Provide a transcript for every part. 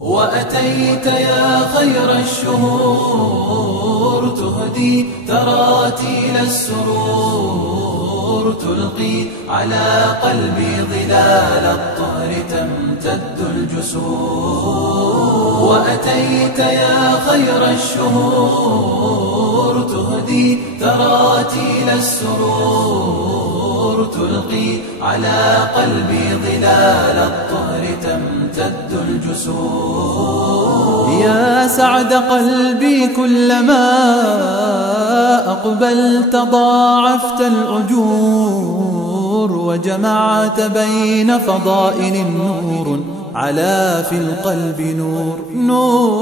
وأتيت يا خير الشهور تهدي تراتيل السرور، تلقي على قلبي ظلال الطهر تمتد الجسور. وأتيت يا خير الشهور تهدي تراتيل السرور، تلقي على قلبي ظلال الطهر تمتد الجسور. يا سعد قلبي كلما أقبلت ضاعفت الأجور، وجمعت بين فضائل نور على في القلب نور.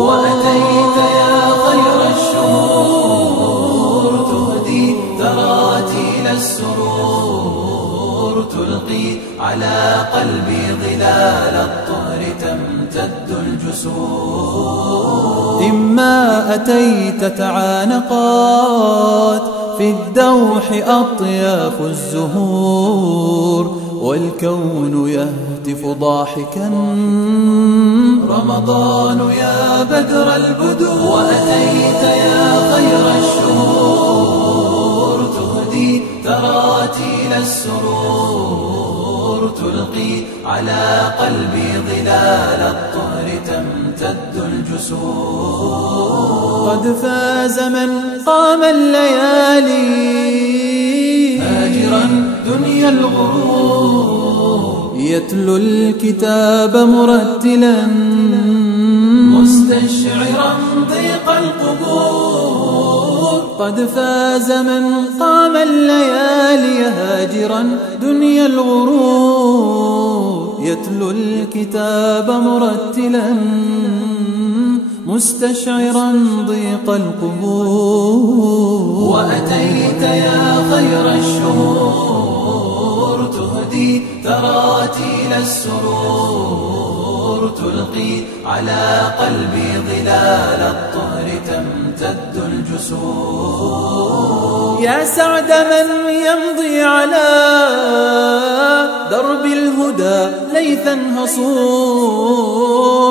وأتيت يا خير الشهور تهدي تراتيل السرور، تلقي على قلبي ظلال الطهر تمتد الجسور. إما أتيت تعانقات في الدوح أطياف الزهور، والكون يهتف ضاحكا رمضان يا بدر البدور. وأتيت يا خير الشهور تهدي تراتيل السرور، تلقي على قلبي ظلال الطهر تمتد الجسور. قد فاز من قام الليالي هاجرا دنيا الغرور، يتلو الكتاب مرتلا مستشعرا ضيق القبور. قد فاز من قام الليالي هاجرا دنيا الغرور، يتلو الكتاب مرتلا مستشعرا ضيق القبور. وأتيت يا خير الشهور تهدي تراتيل السرور، تلقي على قلبي ظلال الطهر تمتد الجسور. يا سعد من يمضي على درب الهدى ليثا هصور.